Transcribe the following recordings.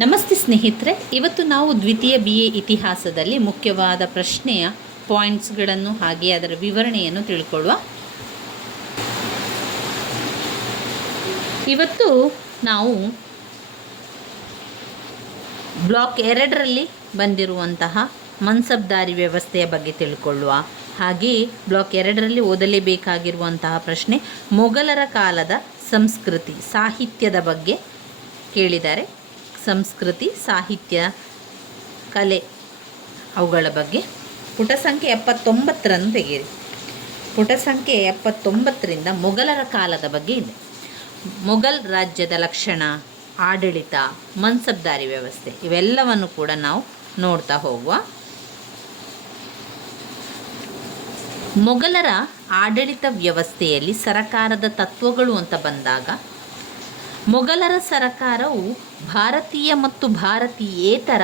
ನಮಸ್ತೆ ಸ್ನೇಹಿತರೆ, ಇವತ್ತು ನಾವು ದ್ವಿತೀಯ BA ಇತಿಹಾಸದಲ್ಲಿ ಮುಖ್ಯವಾದ ಪ್ರಶ್ನೆಯ ಪಾಯಿಂಟ್ಸ್ಗಳನ್ನು ಹಾಗೆ ಅದರ ವಿವರಣೆಯನ್ನು ತಿಳ್ಕೊಳ್ಳುವ. ಇವತ್ತು ನಾವು ಬ್ಲಾಕ್ 2ರಲ್ಲಿ ಬಂದಿರುವಂತಹ ಮನ್ಸಬ್ದಾರಿ ವ್ಯವಸ್ಥೆಯ ಬಗ್ಗೆ ತಿಳ್ಕೊಳ್ಳುವ. ಹಾಗೆಯೇ ಬ್ಲಾಕ್ 2ರಲ್ಲಿ ಓದಲೇಬೇಕಾಗಿರುವಂತಹ ಪ್ರಶ್ನೆ ಮೊಘಲರ ಕಾಲದ ಸಂಸ್ಕೃತಿ ಸಾಹಿತ್ಯದ ಬಗ್ಗೆ ಕೇಳಿದ್ದಾರೆ. ಸಂಸ್ಕೃತಿ, ಸಾಹಿತ್ಯ, ಕಲೆ ಅವುಗಳ ಬಗ್ಗೆ. ಪುಟ ಸಂಖ್ಯೆ 79 ತೆಗೆಯಿರಿ. ಪುಟ ಸಂಖ್ಯೆ 79ರಿಂದ ಮೊಘಲರ ಕಾಲದ ಬಗ್ಗೆ ಇದೆ. ಮೊಘಲ್ ರಾಜ್ಯದ ಲಕ್ಷಣ, ಆಡಳಿತ, ಮನ್ಸಬ್ದಾರಿ ವ್ಯವಸ್ಥೆ ಇವೆಲ್ಲವನ್ನು ಕೂಡ ನಾವು ನೋಡ್ತಾ ಹೋಗುವ. ಮೊಘಲರ ಆಡಳಿತ ವ್ಯವಸ್ಥೆಯಲ್ಲಿ ಸರಕಾರದ ತತ್ವಗಳು ಅಂತ ಬಂದಾಗ, ಮೊಘಲರ ಸರಕಾರವು ಭಾರತೀಯ ಮತ್ತು ಭಾರತೀಯೇತರ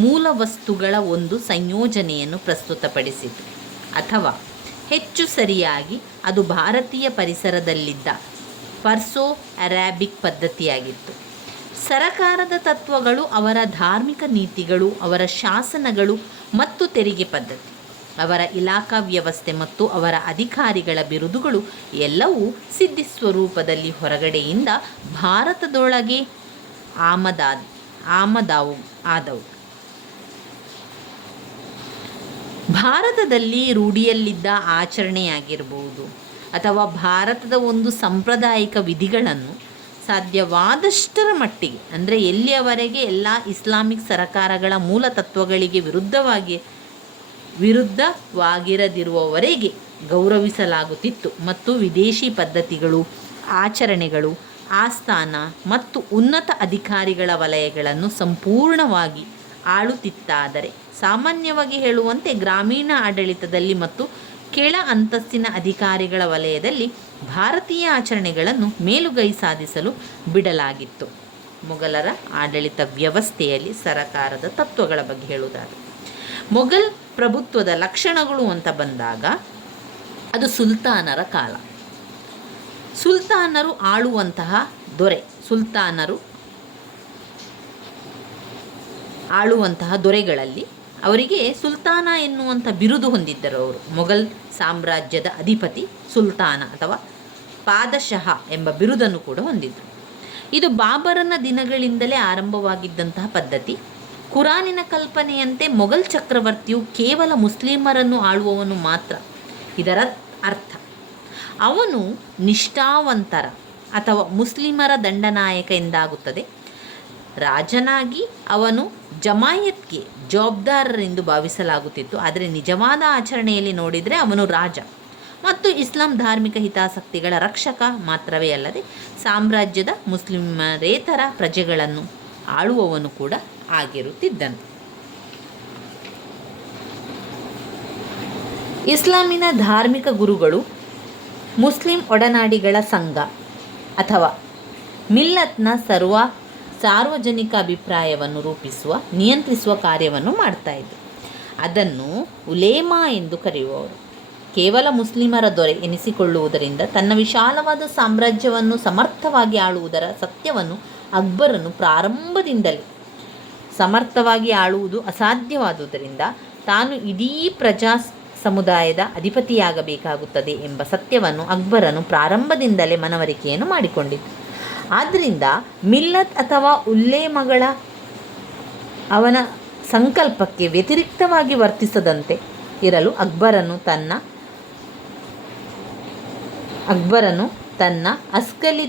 ಮೂಲ ವಸ್ತುಗಳ ಒಂದು ಸಂಯೋಜನೆಯನ್ನು ಪ್ರಸ್ತುತಪಡಿಸಿತು, ಅಥವಾ ಹೆಚ್ಚು ಸರಿಯಾಗಿ ಅದು ಭಾರತೀಯ ಪರಿಸರದಲ್ಲಿದ್ದ ಪರ್ಸೋ ಅರಾಬಿಕ್ ಪದ್ಧತಿಯಾಗಿತ್ತು. ಸರಕಾರದ ತತ್ವಗಳು ಅವರ ಧಾರ್ಮಿಕ ನೀತಿಗಳು, ಅವರ ಶಾಸನಗಳು ಮತ್ತು ತೆರಿಗೆ ಪದ್ಧತಿ, ಅವರ ಇಲಾಖಾ ವ್ಯವಸ್ಥೆ ಮತ್ತು ಅವರ ಅಧಿಕಾರಿಗಳ ಬಿರುದುಗಳು ಎಲ್ಲವೂ ಸಿದ್ಧಿ ಸ್ವರೂಪದಲ್ಲಿ ಹೊರಗಡೆಯಿಂದ ಭಾರತದೊಳಗೆ ಆಮದಾದವು. ಭಾರತದಲ್ಲಿ ರೂಢಿಯಲ್ಲಿದ್ದ ಆಚರಣೆಯಾಗಿರಬಹುದು ಅಥವಾ ಭಾರತದ ಒಂದು ಸಾಂಪ್ರದಾಯಿಕ ವಿಧಿಗಳನ್ನು ಸಾಧ್ಯವಾದಷ್ಟರ ಮಟ್ಟಿಗೆ, ಅಂದರೆ ಎಲ್ಲಿಯವರೆಗೆ ಎಲ್ಲ ಇಸ್ಲಾಮಿಕ್ ಸರಕಾರಗಳ ಮೂಲ ತತ್ವಗಳಿಗೆ ವಿರುದ್ಧವಾಗಿರದಿರುವವರೆಗೆ ಗೌರವಿಸಲಾಗುತ್ತಿತ್ತು ಮತ್ತು ವಿದೇಶಿ ಪದ್ಧತಿಗಳು, ಆಚರಣೆಗಳು, ಆಸ್ಥಾನ ಮತ್ತು ಉನ್ನತ ಅಧಿಕಾರಿಗಳ ವಲಯಗಳನ್ನು ಸಂಪೂರ್ಣವಾಗಿ ಆಳುತ್ತಿತ್ತಾದರೆ, ಸಾಮಾನ್ಯವಾಗಿ ಹೇಳುವಂತೆ ಗ್ರಾಮೀಣ ಆಡಳಿತದಲ್ಲಿ ಮತ್ತು ಕೆಳ ಅಂತಸ್ತಿನ ಅಧಿಕಾರಿಗಳ ವಲಯದಲ್ಲಿ ಭಾರತೀಯ ಆಚರಣೆಗಳನ್ನು ಮೇಲುಗೈ ಸಾಧಿಸಲು ಬಿಡಲಾಗಿತ್ತು. ಮೊಘಲರ ಆಡಳಿತ ವ್ಯವಸ್ಥೆಯಲ್ಲಿ ಸರಕಾರದ ತತ್ವಗಳ ಬಗ್ಗೆ ಹೇಳುವುದಾದರೆ, ಮೊಘಲ್ ಪ್ರಭುತ್ವದ ಲಕ್ಷಣಗಳು ಅಂತ ಬಂದಾಗ ಅದು ಸುಲ್ತಾನರ ಕಾಲ. ಸುಲ್ತಾನರು ಆಳುವಂತಹ ದೊರೆಗಳಲ್ಲಿ ಅವರಿಗೆ ಸುಲ್ತಾನ ಎನ್ನುವಂಥ ಬಿರುದು ಹೊಂದಿದ್ದರು. ಅವರು ಮೊಘಲ್ ಸಾಮ್ರಾಜ್ಯದ ಅಧಿಪತಿ ಸುಲ್ತಾನ ಅಥವಾ ಪಾದಶಃ ಎಂಬ ಬಿರುದನ್ನು ಕೂಡ ಹೊಂದಿದ್ದರು. ಇದು ಬಾಬರನ ದಿನಗಳಿಂದಲೇ ಆರಂಭವಾಗಿದ್ದಂತಹ ಪದ್ಧತಿ. ಕುರಾನಿನ ಕಲ್ಪನೆಯಂತೆ ಮೊಘಲ್ ಚಕ್ರವರ್ತಿಯು ಕೇವಲ ಮುಸ್ಲಿಮರನ್ನು ಆಳುವವನು ಮಾತ್ರ. ಇದರ ಅರ್ಥ ಅವನು ನಿಷ್ಠಾವಂತರ ಅಥವಾ ಮುಸ್ಲಿಮರ ದಂಡನಾಯಕ ಎಂದಾಗುತ್ತದೆ. ರಾಜನಾಗಿ ಅವನು ಜಮಾಯತ್ಗೆ ಜವಾಬ್ದಾರರೆಂದು ಭಾವಿಸಲಾಗುತ್ತಿತ್ತು. ಆದರೆ ನಿಜವಾದ ಆಚರಣೆಯಲ್ಲಿ ನೋಡಿದರೆ ಅವನು ರಾಜ ಮತ್ತು ಇಸ್ಲಾಂ ಧಾರ್ಮಿಕ ಹಿತಾಸಕ್ತಿಗಳ ರಕ್ಷಕ ಮಾತ್ರವೇ ಅಲ್ಲದೆ ಸಾಮ್ರಾಜ್ಯದ ಮುಸ್ಲಿಮರೇತರ ಪ್ರಜೆಗಳನ್ನು ಆಳುವವನು ಕೂಡ ಆಗಿರುತ್ತಿದ್ದನು. ಇಸ್ಲಾಮಿನ ಧಾರ್ಮಿಕ ಗುರುಗಳು ಮುಸ್ಲಿಂ ಒಡನಾಡಿಗಳ ಸಂಘ ಅಥವಾ ಮಿಲ್ಲತ್ನ ಸಾರ್ವಜನಿಕ ಅಭಿಪ್ರಾಯವನ್ನು ನಿಯಂತ್ರಿಸುವ ಕಾರ್ಯವನ್ನು ಮಾಡ್ತಾಯಿದ್ರು. ಅದನ್ನು ಉಲೇಮಾ ಎಂದು ಕರೆಯುವವರು. ಕೇವಲ ಮುಸ್ಲಿಮರ ದೊರೆ ಎನಿಸಿಕೊಳ್ಳುವುದರಿಂದ ತನ್ನ ವಿಶಾಲವಾದ ಸಾಮ್ರಾಜ್ಯವನ್ನು ಸಮರ್ಥವಾಗಿ ಆಳುವುದರ ಸತ್ಯವನ್ನು ಅಕ್ಬರನು ಪ್ರಾರಂಭದಿಂದಲೇ ಸಮರ್ಥವಾಗಿ ಆಳುವುದು ಅಸಾಧ್ಯವಾದುದರಿಂದ ತಾನು ಇಡೀ ಪ್ರಜಾ ಸಮುದಾಯದ ಅಧಿಪತಿಯಾಗಬೇಕಾಗುತ್ತದೆ ಎಂಬ ಸತ್ಯವನ್ನು ಅಕ್ಬರನು ಪ್ರಾರಂಭದಿಂದಲೇ ಮನವರಿಕೆಯನ್ನು ಮಾಡಿಕೊಂಡಿದ್ದ. ಆದ್ದರಿಂದ ಮಿಲ್ಲತ್ ಅಥವಾ ಉಲ್ಲೇಮಗಳ ಅವನ ಸಂಕಲ್ಪಕ್ಕೆ ವ್ಯತಿರಿಕ್ತವಾಗಿ ವರ್ತಿಸದಂತೆ ಇರಲು ಅಕ್ಬರನು ತನ್ನ ಅಸ್ಕಲಿ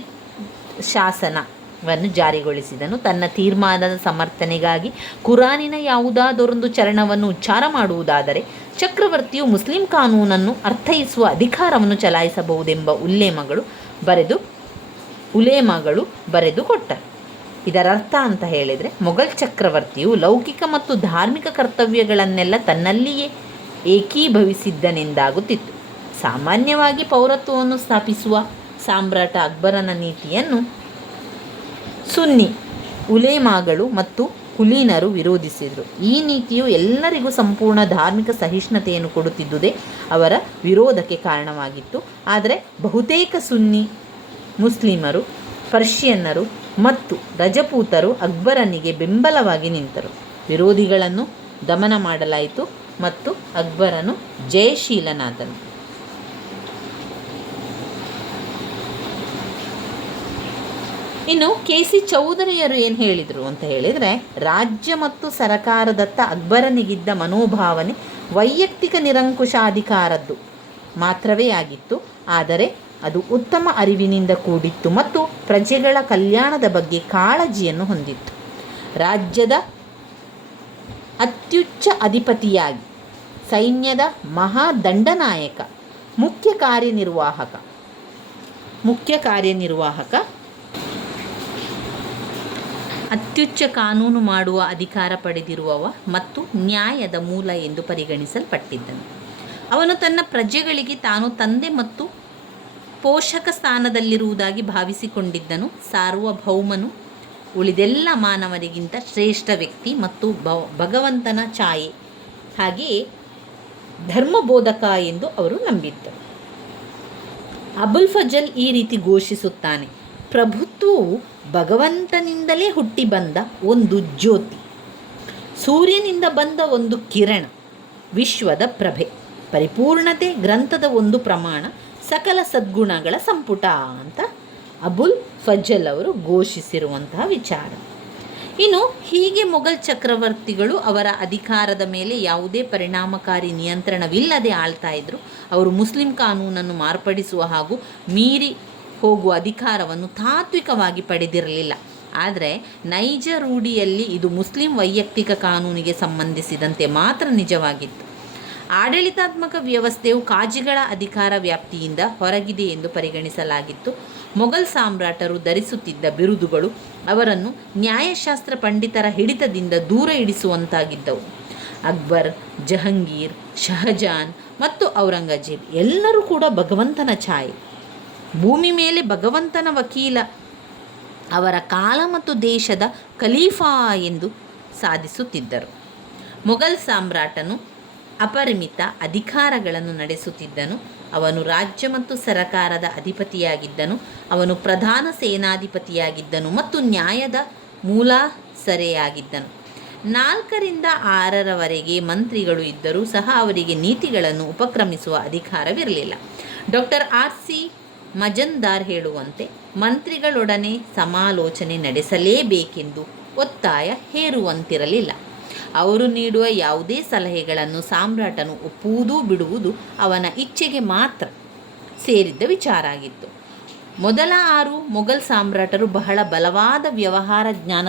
ಶಾಸನವನ್ನು ಜಾರಿಗೊಳಿಸಿದನು. ತನ್ನ ತೀರ್ಮಾನದ ಸಮರ್ಥನೆಗಾಗಿ ಕುರಾನಿನ ಯಾವುದಾದರೊಂದು ಚರಣವನ್ನು ಉಚ್ಚಾರ ಮಾಡುವುದಾದರೆ ಚಕ್ರವರ್ತಿಯು ಮುಸ್ಲಿಂ ಕಾನೂನನ್ನು ಅರ್ಥೈಸುವ ಅಧಿಕಾರವನ್ನು ಚಲಾಯಿಸಬಹುದೆಂಬ ಉಲೇಮಗಳು ಬರೆದು ಕೊಟ್ಟರು. ಇದರರ್ಥ ಅಂತ ಹೇಳಿದರೆ, ಮೊಘಲ್ ಚಕ್ರವರ್ತಿಯು ಲೌಕಿಕ ಮತ್ತು ಧಾರ್ಮಿಕ ಕರ್ತವ್ಯಗಳನ್ನೆಲ್ಲ ತನ್ನಲ್ಲಿಯೇ ಏಕೀಭವಿಸಿದ್ದನೆಂದಾಗುತ್ತಿತ್ತು. ಸಾಮಾನ್ಯವಾಗಿ ಪೌರತ್ವವನ್ನು ಸ್ಥಾಪಿಸುವ ಸಾಮ್ರಾಟ ಅಕ್ಬರನ ನೀತಿಯನ್ನು ಸುನ್ನಿ ಉಲೇಮಾಗಳು ಮತ್ತು ಕುಲೀನರು ವಿರೋಧಿಸಿದರು. ಈ ನೀತಿಯು ಎಲ್ಲರಿಗೂ ಸಂಪೂರ್ಣ ಧಾರ್ಮಿಕ ಸಹಿಷ್ಣುತೆಯನ್ನು ಕೊಡುತ್ತಿದ್ದುದೇ ಅವರ ವಿರೋಧಕ್ಕೆ ಕಾರಣವಾಗಿತ್ತು. ಆದರೆ ಬಹುತೇಕ ಸುನ್ನಿ ಮುಸ್ಲಿಮರು, ಪರ್ಷಿಯನ್ನರು ಮತ್ತು ರಜಪೂತರು ಅಕ್ಬರನಿಗೆ ಬೆಂಬಲವಾಗಿ ನಿಂತರು. ವಿರೋಧಿಗಳನ್ನು ದಮನ ಮಾಡಲಾಯಿತು ಮತ್ತು ಅಕ್ಬರನು ಜಯಶೀಲನಾದನು. ಇನ್ನು ಕೆ.ಸಿ. ಚೌಧರಿಯರು ಏನು ಹೇಳಿದರು ಅಂತ ಹೇಳಿದರೆ, ರಾಜ್ಯ ಮತ್ತು ಸರಕಾರದತ್ತ ಅಕ್ಬರನಿಗಿದ್ದ ಮನೋಭಾವನೆ ವೈಯಕ್ತಿಕ ನಿರಂಕುಶಾಧಿಕಾರದ್ದು ಮಾತ್ರವೇ ಆಗಿತ್ತು. ಆದರೆ ಅದು ಉತ್ತಮ ಅರಿವಿನಿಂದ ಕೂಡಿತ್ತು ಮತ್ತು ಪ್ರಜೆಗಳ ಕಲ್ಯಾಣದ ಬಗ್ಗೆ ಕಾಳಜಿಯನ್ನು ಹೊಂದಿತ್ತು. ರಾಜ್ಯದ ಅತ್ಯುಚ್ಚ ಅಧಿಪತಿಯಾಗಿ ಸೈನ್ಯದ ಮಹಾದಂಡನಾಯಕ, ಮುಖ್ಯ ಕಾರ್ಯನಿರ್ವಾಹಕ, ಅತ್ಯುಚ್ಚ ಕಾನೂನು ಮಾಡುವ ಅಧಿಕಾರ ಪಡೆದಿರುವವ ಮತ್ತು ನ್ಯಾಯದ ಮೂಲ ಎಂದು ಪರಿಗಣಿಸಲ್ಪಟ್ಟಿದ್ದನು. ಅವನು ತನ್ನ ಪ್ರಜೆಗಳಿಗೆ ತಾನು ತಂದೆ ಮತ್ತು ಪೋಷಕ ಸ್ಥಾನದಲ್ಲಿರುವುದಾಗಿ ಭಾವಿಸಿಕೊಂಡಿದ್ದನು. ಸಾರ್ವಭೌಮನು ಉಳಿದೆಲ್ಲ ಮಾನವರಿಗಿಂತ ಶ್ರೇಷ್ಠ ವ್ಯಕ್ತಿ ಮತ್ತು ಭಗವಂತನ ಛಾಯೆ, ಹಾಗೆಯೇ ಧರ್ಮಬೋಧಕ ಎಂದು ಅವರು ನಂಬಿದ್ದರು. ಅಬುಲ್ ಫಜಲ್ ಈ ರೀತಿ ಘೋಷಿಸುತ್ತಾನೆ: ಪ್ರಭುತ್ವವು ಭಗವಂತನಿಂದಲೇ ಹುಟ್ಟಿ ಬಂದ ಒಂದು ಜ್ಯೋತಿ, ಸೂರ್ಯನಿಂದ ಬಂದ ಒಂದು ಕಿರಣ, ವಿಶ್ವದ ಪ್ರಭೆ, ಪರಿಪೂರ್ಣತೆ, ಗ್ರಂಥದ ಒಂದು ಪ್ರಮಾಣ, ಸಕಲ ಸದ್ಗುಣಗಳ ಸಂಪುಟ ಅಂತ ಅಬುಲ್ ಫಜಲ್ ಅವರು ಘೋಷಿಸಿರುವಂತಹ ವಿಚಾರ. ಇನ್ನು ಹೀಗೆ ಮೊಘಲ್ ಚಕ್ರವರ್ತಿಗಳು ಅವರ ಅಧಿಕಾರದ ಮೇಲೆ ಯಾವುದೇ ಪರಿಣಾಮಕಾರಿ ನಿಯಂತ್ರಣವಿಲ್ಲದೆ ಆಳ್ತಾ ಇದ್ದರು. ಅವರು ಮುಸ್ಲಿಂ ಕಾನೂನನ್ನು ಮಾರ್ಪಡಿಸುವ ಹಾಗೂ ಮೀರಿ ಹೋಗುವ ಅಧಿಕಾರವನ್ನು ತಾತ್ವಿಕವಾಗಿ ಪಡೆದಿರಲಿಲ್ಲ. ಆದರೆ ನೈಜ ರೂಢಿಯಲ್ಲಿ ಇದು ಮುಸ್ಲಿಂ ವೈಯಕ್ತಿಕ ಕಾನೂನಿಗೆ ಸಂಬಂಧಿಸಿದಂತೆ ಮಾತ್ರ ನಿಜವಾಗಿತ್ತು. ಆಡಳಿತಾತ್ಮಕ ವ್ಯವಸ್ಥೆಯು ಕಾಜಿಗಳ ಅಧಿಕಾರ ವ್ಯಾಪ್ತಿಯಿಂದ ಹೊರಗಿದೆ ಎಂದು ಪರಿಗಣಿಸಲಾಗಿತ್ತು. ಮೊಘಲ್ ಸಾಮ್ರಾಟರು ಧರಿಸುತ್ತಿದ್ದ ಬಿರುದುಗಳು ಅವರನ್ನು ನ್ಯಾಯಶಾಸ್ತ್ರ ಪಂಡಿತರ ಹಿಡಿತದಿಂದ ದೂರ ಇಡಿಸುವಂತಾಗಿದ್ದವು. ಅಕ್ಬರ್, ಜಹಂಗೀರ್, ಶಹಜಾನ್ ಮತ್ತು ಔರಂಗಜೇಬ್ ಎಲ್ಲರೂ ಕೂಡ ಭಗವಂತನ ಛಾಯೆ, ಭೂಮಿ ಮೇಲೆ ಭಗವಂತನ ವಕೀಲ, ಅವರ ಕಾಲ ಮತ್ತು ದೇಶದ ಖಲೀಫಾ ಎಂದು ಸಾಧಿಸುತ್ತಿದ್ದರು. ಮೊಘಲ್ ಸಾಮ್ರಾಟನು ಅಪರಿಮಿತ ಅಧಿಕಾರಗಳನ್ನು ನಡೆಸುತ್ತಿದ್ದನು. ಅವನು ರಾಜ್ಯ ಮತ್ತು ಸರಕಾರದ ಅಧಿಪತಿಯಾಗಿದ್ದನು. ಅವನು ಪ್ರಧಾನ ಸೇನಾಧಿಪತಿಯಾಗಿದ್ದನು ಮತ್ತು ನ್ಯಾಯದ ಮೂಲಾಸರೆಯಾಗಿದ್ದನು. 4ರಿಂದ 6ರವರೆಗೆ ಮಂತ್ರಿಗಳು ಇದ್ದರೂ ಸಹ ಅವರಿಗೆ ನೀತಿಗಳನ್ನು ಉಪಕ್ರಮಿಸುವ ಅಧಿಕಾರವಿರಲಿಲ್ಲ. Doctor R.C. ಮಜಂದಾರ್ ಹೇಳುವಂತೆ, ಮಂತ್ರಿಗಳೊಡನೆ ಸಮಾಲೋಚನೆ ನಡೆಸಲೇಬೇಕೆಂದು ಒತ್ತಾಯ ಹೇರುವಂತಿರಲಿಲ್ಲ. ಅವರು ನೀಡುವ ಯಾವುದೇ ಸಲಹೆಗಳನ್ನು ಸಾಮ್ರಾಟನು ಒಪ್ಪುವುದೂ ಬಿಡುವುದು ಅವನ ಇಚ್ಛೆಗೆ ಮಾತ್ರ ಸೇರಿದ್ದ ವಿಚಾರ ಆಗಿತ್ತು. ಮೊದಲ 6 ಮೊಘಲ್ ಸಾಮ್ರಾಟರು ಬಹಳ ಬಲವಾದ ವ್ಯವಹಾರ ಜ್ಞಾನ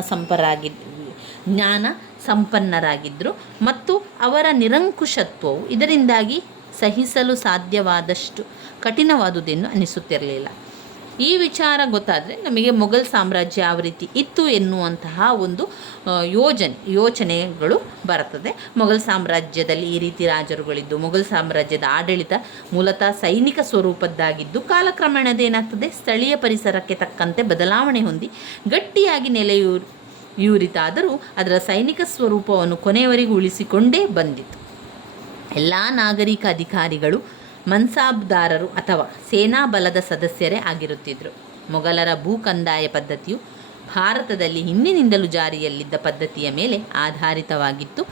ಸಂಪನ್ನರಾಗಿದ್ದರು ಮತ್ತು ಅವರ ನಿರಂಕುಶತ್ವವು ಇದರಿಂದಾಗಿ ಸಹಿಸಲು ಸಾಧ್ಯವಾದಷ್ಟು ಕಠಿಣವಾದುದೆಂದು ಅನಿಸುತ್ತಿರಲಿಲ್ಲ. ಈ ವಿಚಾರ ಗೊತ್ತಾದರೆ ನಮಗೆ ಮೊಘಲ್ ಸಾಮ್ರಾಜ್ಯ ಯಾವ ರೀತಿ ಇತ್ತು ಎನ್ನುವಂತಹ ಒಂದು ಯೋಚನೆಗಳು ಬರ್ತದೆ. ಮೊಘಲ್ ಸಾಮ್ರಾಜ್ಯದಲ್ಲಿ ಈ ರೀತಿ ರಾಜರುಗಳಿದ್ದು, ಮೊಘಲ್ ಸಾಮ್ರಾಜ್ಯದ ಆಡಳಿತ ಮೂಲತಃ ಸೈನಿಕ ಸ್ವರೂಪದ್ದಾಗಿದ್ದು, ಕಾಲಕ್ರಮೇಣದೇನಾಗ್ತದೆ, ಸ್ಥಳೀಯ ಪರಿಸರಕ್ಕೆ ತಕ್ಕಂತೆ ಬದಲಾವಣೆ ಹೊಂದಿ ಗಟ್ಟಿಯಾಗಿ ನೆಲೆಯೂರಿತಾದರೂ ಅದರ ಸೈನಿಕ ಸ್ವರೂಪವನ್ನು ಕೊನೆಯವರೆಗೂ ಉಳಿಸಿಕೊಂಡೇ ಬಂದಿತು. ಎಲ್ಲ ನಾಗರಿಕ ಅಧಿಕಾರಿಗಳು ಮನ್ಸಾಬ್ದಾರರು ಅಥವಾ ಸೇನಾ ಬಲದ ಸದಸ್ಯರೇ ಆಗಿರುತ್ತಿದ್ದರು. ಮೊಘಲರ ಭೂ ಕಂದಾಯ ಪದ್ಧತಿಯು ಭಾರತದಲ್ಲಿ ಹಿಂದಿನಿಂದಲೂ ಜಾರಿಯಲ್ಲಿದ್ದ ಪದ್ಧತಿಯ ಮೇಲೆ ಆಧಾರಿತವಾಗಿತ್ತು.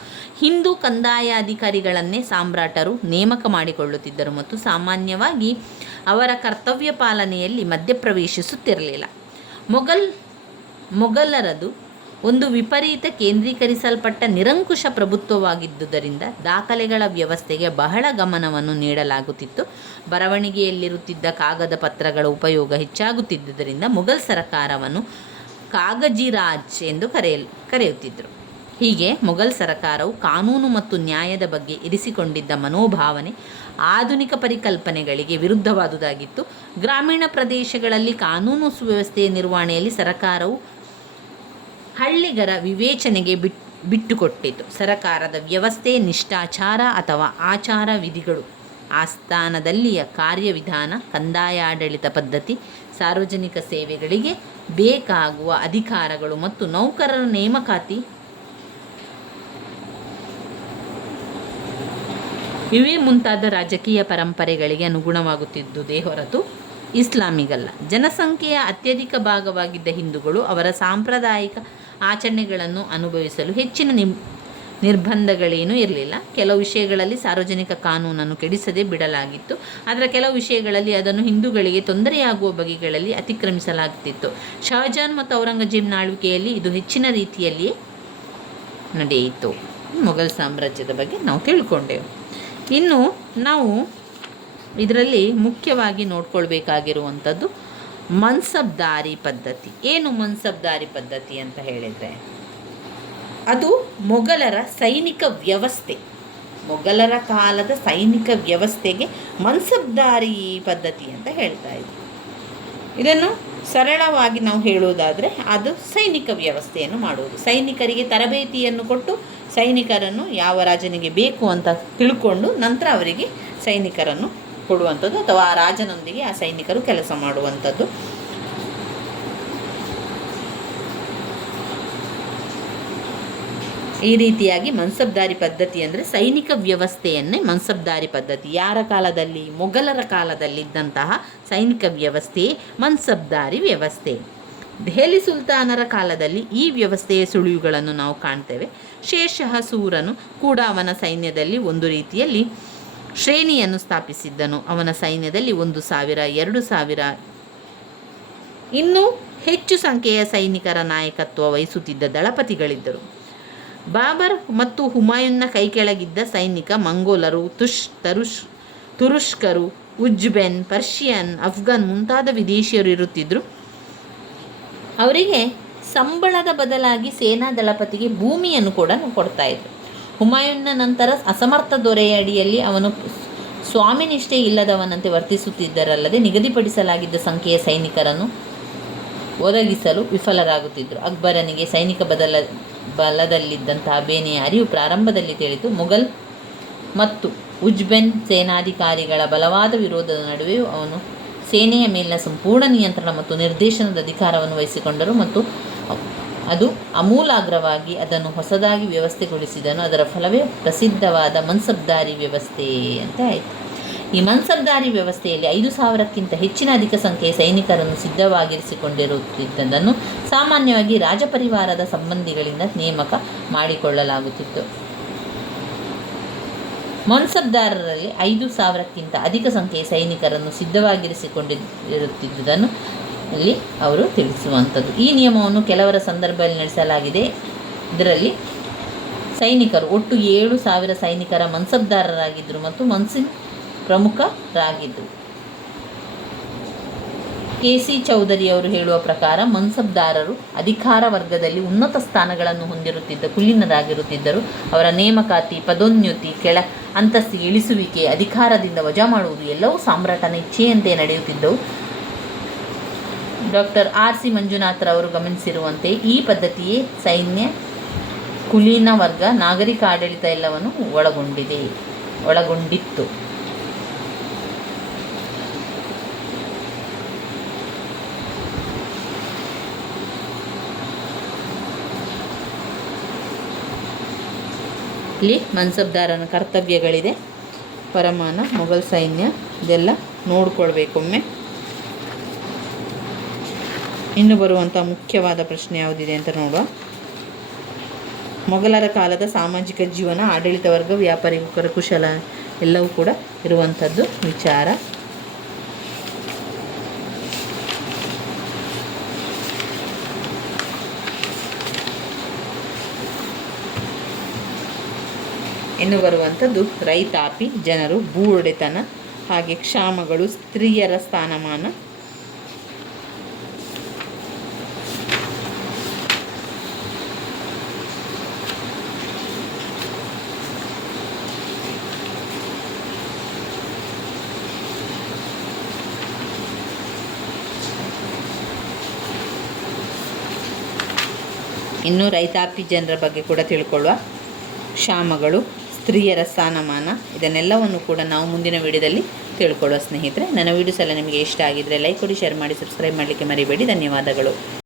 ಹಿಂದೂ ಕಂದಾಯಾಧಿಕಾರಿಗಳನ್ನೇ ಸಾಮ್ರಾಟರು ನೇಮಕ ಮಾಡಿಕೊಳ್ಳುತ್ತಿದ್ದರು ಮತ್ತು ಸಾಮಾನ್ಯವಾಗಿ ಅವರ ಕರ್ತವ್ಯ ಪಾಲನೆಯಲ್ಲಿ ಮಧ್ಯಪ್ರವೇಶಿಸುತ್ತಿರಲಿಲ್ಲ. ಮೊಘಲರದು ಒಂದು ವಿಪರೀತ ಕೇಂದ್ರೀಕರಿಸಲ್ಪಟ್ಟ ನಿರಂಕುಶ ಪ್ರಭುತ್ವವಾಗಿದ್ದುದರಿಂದ ದಾಖಲೆಗಳ ವ್ಯವಸ್ಥೆಗೆ ಬಹಳ ಗಮನವನ್ನು ನೀಡಲಾಗುತ್ತಿತ್ತು. ಬರವಣಿಗೆಯಲ್ಲಿರುತ್ತಿದ್ದ ಕಾಗದ ಪತ್ರಗಳ ಉಪಯೋಗ ಹೆಚ್ಚಾಗುತ್ತಿದ್ದುದರಿಂದ ಮೊಘಲ್ ಸರಕಾರವನ್ನು ಕಾಗಜಿ ರಾಜ್ ಎಂದು ಕರೆಯುತ್ತಿದ್ದರು. ಹೀಗೆ ಮೊಘಲ್ ಸರಕಾರವು ಕಾನೂನು ಮತ್ತು ನ್ಯಾಯದ ಬಗ್ಗೆ ಇರಿಸಿಕೊಂಡಿದ್ದ ಮನೋಭಾವನೆ ಆಧುನಿಕ ಪರಿಕಲ್ಪನೆಗಳಿಗೆ ವಿರುದ್ಧವಾದುದಾಗಿತ್ತು. ಗ್ರಾಮೀಣ ಪ್ರದೇಶಗಳಲ್ಲಿ ಕಾನೂನು ಸುವ್ಯವಸ್ಥೆಯ ನಿರ್ವಹಣೆಯಲ್ಲಿ ಸರಕಾರವು ಹಳ್ಳಿಗರ ವಿವೇಚನೆಗೆ ಬಿಟ್ಟುಕೊಟ್ಟಿತು. ಸರಕಾರದ ವ್ಯವಸ್ಥೆ, ನಿಷ್ಠಾಚಾರ ಅಥವಾ ಆಚಾರ ವಿಧಿಗಳು, ಆಸ್ಥಾನದಲ್ಲಿಯ ಕಾರ್ಯವಿಧಾನ, ಕಂದಾಯಾಡಳಿತ ಪದ್ಧತಿ, ಸಾರ್ವಜನಿಕ ಸೇವೆಗಳಿಗೆ ಬೇಕಾಗುವ ಅಧಿಕಾರಗಳು ಮತ್ತು ನೌಕರರ ನೇಮಕಾತಿ ಇವೇ ಮುಂತಾದ ರಾಜಕೀಯ ಪರಂಪರೆಗಳಿಗೆ ಅನುಗುಣವಾಗುತ್ತಿದ್ದುದೇ ಹೊರತು ಇಸ್ಲಾಮಿಗಲ್ಲ. ಜನಸಂಖ್ಯೆಯ ಅತ್ಯಧಿಕ ಭಾಗವಾಗಿದ್ದ ಹಿಂದೂಗಳು ಅವರ ಸಾಂಪ್ರದಾಯಿಕ ಆಚರಣೆಗಳನ್ನು ಅನುಭವಿಸಲು ಹೆಚ್ಚಿನ ನಿರ್ಬಂಧಗಳೇನೂ ಇರಲಿಲ್ಲ. ಕೆಲವು ವಿಷಯಗಳಲ್ಲಿ ಸಾರ್ವಜನಿಕ ಕಾನೂನನ್ನು ಕೆಡಿಸದೆ ಬಿಡಲಾಗಿತ್ತು, ಆದರೆ ಕೆಲವು ವಿಷಯಗಳಲ್ಲಿ ಅದನ್ನು ಹಿಂದೂಗಳಿಗೆ ತೊಂದರೆಯಾಗುವ ಬಗೆಗಳಲ್ಲಿ ಅತಿಕ್ರಮಿಸಲಾಗುತ್ತಿತ್ತು. ಶಹಜಾನ್ ಮತ್ತು ಔರಂಗಜೇಬನ ಆಳ್ವಿಕೆಯಲ್ಲಿ ಇದು ಹೆಚ್ಚಿನ ರೀತಿಯಲ್ಲಿಯೇ ನಡೆಯಿತು. ಮೊಘಲ್ ಸಾಮ್ರಾಜ್ಯದ ಬಗ್ಗೆ ನಾವು ತಿಳ್ಕೊಂಡೆವು. ಇನ್ನು ನಾವು ಇದರಲ್ಲಿ ಮುಖ್ಯವಾಗಿ ನೋಡ್ಕೊಳ್ಬೇಕಾಗಿರುವಂಥದ್ದು ಮನ್ಸಬ್ದಾರಿ ಪದ್ಧತಿ. ಏನು ಮನ್ಸಬ್ದಾರಿ ಪದ್ಧತಿ ಅಂತ ಹೇಳಿದರೆ, ಅದು ಮೊಘಲರ ಸೈನಿಕ ವ್ಯವಸ್ಥೆ. ಮೊಘಲರ ಕಾಲದ ಸೈನಿಕ ವ್ಯವಸ್ಥೆಗೆ ಮನ್ಸಬ್ದಾರಿ ಪದ್ಧತಿ ಅಂತ ಹೇಳ್ತಾ ಇದ್ದರು. ಇದನ್ನು ಸರಳವಾಗಿ ನಾವು ಹೇಳುವುದಾದರೆ ಅದು ಸೈನಿಕ ವ್ಯವಸ್ಥೆಯನ್ನು ಮಾಡುವುದು. ಸೈನಿಕರಿಗೆ ತರಬೇತಿಯನ್ನು ಕೊಟ್ಟು ಸೈನಿಕರನ್ನು ಯಾವ ರಾಜನಿಗೆ ಬೇಕು ಅಂತ ತಿಳ್ಕೊಂಡು ನಂತರ ಅವರಿಗೆ ಸೈನಿಕರನ್ನು ಕೊಡುವಂಥದ್ದು, ಅಥವಾ ಆ ರಾಜನೊಂದಿಗೆ ಆ ಸೈನಿಕರು ಕೆಲಸ ಮಾಡುವಂಥದ್ದು. ಈ ರೀತಿಯಾಗಿ ಮನ್ಸಬ್ದಾರಿ ಪದ್ಧತಿ ಅಂದರೆ ಸೈನಿಕ ವ್ಯವಸ್ಥೆಯನ್ನೇ ಮನ್ಸಬ್ದಾರಿ ಪದ್ಧತಿ. ಯಾರ ಕಾಲದಲ್ಲಿ? ಮೊಘಲರ ಕಾಲದಲ್ಲಿದ್ದಂತಹ ಸೈನಿಕ ವ್ಯವಸ್ಥೆಯೇ ಮನ್ಸಬ್ದಾರಿ ವ್ಯವಸ್ಥೆ. ದೆಹಲಿ ಸುಲ್ತಾನರ ಕಾಲದಲ್ಲಿ ಈ ವ್ಯವಸ್ಥೆಯ ಸುಳಿವುಗಳನ್ನು ನಾವು ಕಾಣ್ತೇವೆ. ಶೇರ್ಷಹ ಸೂರನು ಕೂಡ ಅವನ ಸೈನ್ಯದಲ್ಲಿ ಒಂದು ರೀತಿಯಲ್ಲಿ ಶ್ರೇಣಿಯನ್ನು ಸ್ಥಾಪಿಸಿದ್ದನು. ಅವನ ಸೈನ್ಯದಲ್ಲಿ 1,000, 2,000 ಇನ್ನೂ ಹೆಚ್ಚು ಸಂಖ್ಯೆಯ ಸೈನಿಕರ ನಾಯಕತ್ವ ವಹಿಸುತ್ತಿದ್ದ ದಳಪತಿಗಳಿದ್ದರು. ಬಾಬರ್ ಮತ್ತು ಹುಮಾಯೂನ್ನ ಕೈಕೆಳಗಿದ್ದ ಸೈನಿಕ ಮಂಗೋಲರು, ತುರುಷ್ಕರು, ಉಜ್ಬೆನ್, ಪರ್ಷಿಯನ್, ಅಫ್ಘಾನ್ ಮುಂತಾದ ವಿದೇಶಿಯರು ಇರುತ್ತಿದ್ದರು. ಅವರಿಗೆ ಸಂಬಳದ ಬದಲಾಗಿ ಸೇನಾ ದಳಪತಿಗೆ ಭೂಮಿಯನ್ನು ಕೂಡ ಕೊಡ್ತಾಯಿದ್ರು. ಹುಮಾಯೂನ್ನ ನಂತರ ಅಸಮರ್ಥ ದೊರೆಯ ಅಡಿಯಲ್ಲಿ ಅವನು ಸ್ವಾಮಿನಿಷ್ಠೆ ಇಲ್ಲದವನಂತೆ ವರ್ತಿಸುತ್ತಿದ್ದರಲ್ಲದೆ ನಿಗದಿಪಡಿಸಲಾಗಿದ್ದ ಸಂಖ್ಯೆಯ ಸೈನಿಕರನ್ನು ಒದಗಿಸಲು ವಿಫಲರಾಗುತ್ತಿದ್ದರು. ಅಕ್ಬರನಿಗೆ ಸೈನಿಕ ಬಲದಲ್ಲಿದ್ದಂತಹ ಬೇನೆಯ ಅರಿವು ಪ್ರಾರಂಭದಲ್ಲಿ ತಿಳಿತು. ಮೊಘಲ್ ಮತ್ತು ಉಜ್ಬೆನ್ ಸೇನಾಧಿಕಾರಿಗಳ ಬಲವಾದ ವಿರೋಧದ ನಡುವೆಯೂ ಅವನು ಸೇನೆಯ ಮೇಲಿನ ಸಂಪೂರ್ಣ ನಿಯಂತ್ರಣ ಮತ್ತು ನಿರ್ದೇಶನದ ಅಧಿಕಾರವನ್ನು ವಹಿಸಿಕೊಂಡರು ಮತ್ತು ಅದು ಅಮೂಲಾಗ್ರವಾಗಿ ಅದನ್ನು ಹೊಸದಾಗಿ ವ್ಯವಸ್ಥೆಗೊಳಿಸಿದನು. ಅದರ ಫಲವೇ ಪ್ರಸಿದ್ಧವಾದ ಮನ್ಸಬ್ದಾರಿ ವ್ಯವಸ್ಥೆ ಅಂತ ಆಯಿತು. ಈ ಮನ್ಸಬ್ದಾರಿ ವ್ಯವಸ್ಥೆಯಲ್ಲಿ 5,000ಕ್ಕಿಂತ ಹೆಚ್ಚಿನ ಅಧಿಕ ಸಂಖ್ಯೆಯ ಸೈನಿಕರನ್ನು ಸಿದ್ಧವಾಗಿರಿಸಿಕೊಂಡಿರುತ್ತಿದ್ದುದನ್ನು ಸಾಮಾನ್ಯವಾಗಿ ರಾಜಪರಿವಾರದ ಸಂಬಂಧಿಗಳಿಂದ ನೇಮಕ ಮಾಡಿಕೊಳ್ಳಲಾಗುತ್ತಿತ್ತು. ಮನ್ಸಬ್ದಾರರಲ್ಲಿ 5,000ಕ್ಕಿಂತ ಅಧಿಕ ಸಂಖ್ಯೆಯ ಸೈನಿಕರನ್ನು ಸಿದ್ಧವಾಗಿರಿಸಿಕೊಂಡಿರುತ್ತಿದ್ದುದನ್ನು ಇಲ್ಲಿ ಅವರು ತಿಳಿಸುವಂಥದ್ದು. ಈ ನಿಯಮವನ್ನು ಕೆಲವರ ಸಂದರ್ಭದಲ್ಲಿ ನಡೆಸಲಾಗಿದೆ. ಇದರಲ್ಲಿ ಸೈನಿಕರು ಒಟ್ಟು 7,000 ಸೈನಿಕರ ಮನ್ಸಬ್ದಾರರಾಗಿದ್ದರು ಮತ್ತು ಮನ್ಸಿನ್ ಪ್ರಮುಖರಾಗಿದ್ದರು. ಕೆ.ಸಿ. ಚೌಧರಿಯವರು ಹೇಳುವ ಪ್ರಕಾರ ಮನ್ಸಬ್ದಾರರು ಅಧಿಕಾರ ವರ್ಗದಲ್ಲಿ ಉನ್ನತ ಸ್ಥಾನಗಳನ್ನು ಹೊಂದಿರುತ್ತಿದ್ದ ಕುಲೀನರಾಗಿರುತ್ತಿದ್ದರು. ಅವರ ನೇಮಕಾತಿ, ಪದೋನ್ನತಿ, ಕೆಳ ಅಂತಸ್ತಿಗೆ ಇಳಿಸುವಿಕೆ, ಅಧಿಕಾರದಿಂದ ವಜಾ ಮಾಡುವುದು ಎಲ್ಲವೂ ಸಾಮ್ರಾಟನ ಇಚ್ಛೆಯಂತೆ ನಡೆಯುತ್ತಿದ್ದವು. Doctor RC. ಮಂಜುನಾಥ್ರವರು ಗಮನಿಸಿರುವಂತೆ ಈ ಪದ್ಧತಿಯೇ ಸೈನ್ಯ, ಕುಲೀನ ವರ್ಗ, ನಾಗರಿಕ ಆಡಳಿತ ಎಲ್ಲವನ್ನು ಒಳಗೊಂಡಿತ್ತು. ಇಲ್ಲಿ ಮನ್ಸಬ್ದಾರನ ಕರ್ತವ್ಯಗಳಿದೆ, ಪರಮಾನ, ಮೊಘಲ್ ಸೈನ್ಯ, ಇದೆಲ್ಲ ನೋಡ್ಕೊಳ್ಬೇಕೊಮ್ಮೆ. ಇನ್ನು ಬರುವಂಥ ಮುಖ್ಯವಾದ ಪ್ರಶ್ನೆ ಯಾವುದಿದೆ ಅಂತ ನೋಡುವ. ಮೊಘಲರ ಕಾಲದ ಸಾಮಾಜಿಕ ಜೀವನ, ಆಡಳಿತ ವರ್ಗ, ವ್ಯಾಪಾರಿ ಕರಕುಶಲ ಎಲ್ಲವೂ ಕೂಡ ಇರುವಂಥದ್ದು ವಿಚಾರ. ಇನ್ನು ಬರುವಂಥದ್ದು ರೈತಾಪಿ ಜನರು, ಭೂ ಒಡೆತನ, ಹಾಗೆ ಕ್ಷಾಮಗಳು, ಸ್ತ್ರೀಯರ ಸ್ಥಾನಮಾನ, ಇನ್ನು ರೈತಾಪಿ ಜನರ ಬಗ್ಗೆ ಕೂಡ ತಿಳ್ಕೊಳ್ಳುವ. ಕ್ಷಾಮಗಳು, ಸ್ತ್ರೀಯರ ಸ್ಥಾನಮಾನ, ಇದನ್ನೆಲ್ಲವನ್ನು ಕೂಡ ನಾವು ಮುಂದಿನ ವಿಡಿಯೋದಲ್ಲಿ ತಿಳ್ಕೊಳ್ಳುವ ಸ್ನೇಹಿತರೆ. ನನ್ನ ವಿಡಿಯೋಸ್ ಎಲ್ಲ ನಿಮಗೆ ಇಷ್ಟ ಆಗಿದ್ದರೆ ಲೈಕ್ ಕೊಡಿ, ಶೇರ್ ಮಾಡಿ, ಸಬ್ಸ್ಕ್ರೈಬ್ ಮಾಡಲಿಕ್ಕೆ ಮರಿಬೇಡಿ. ಧನ್ಯವಾದಗಳು.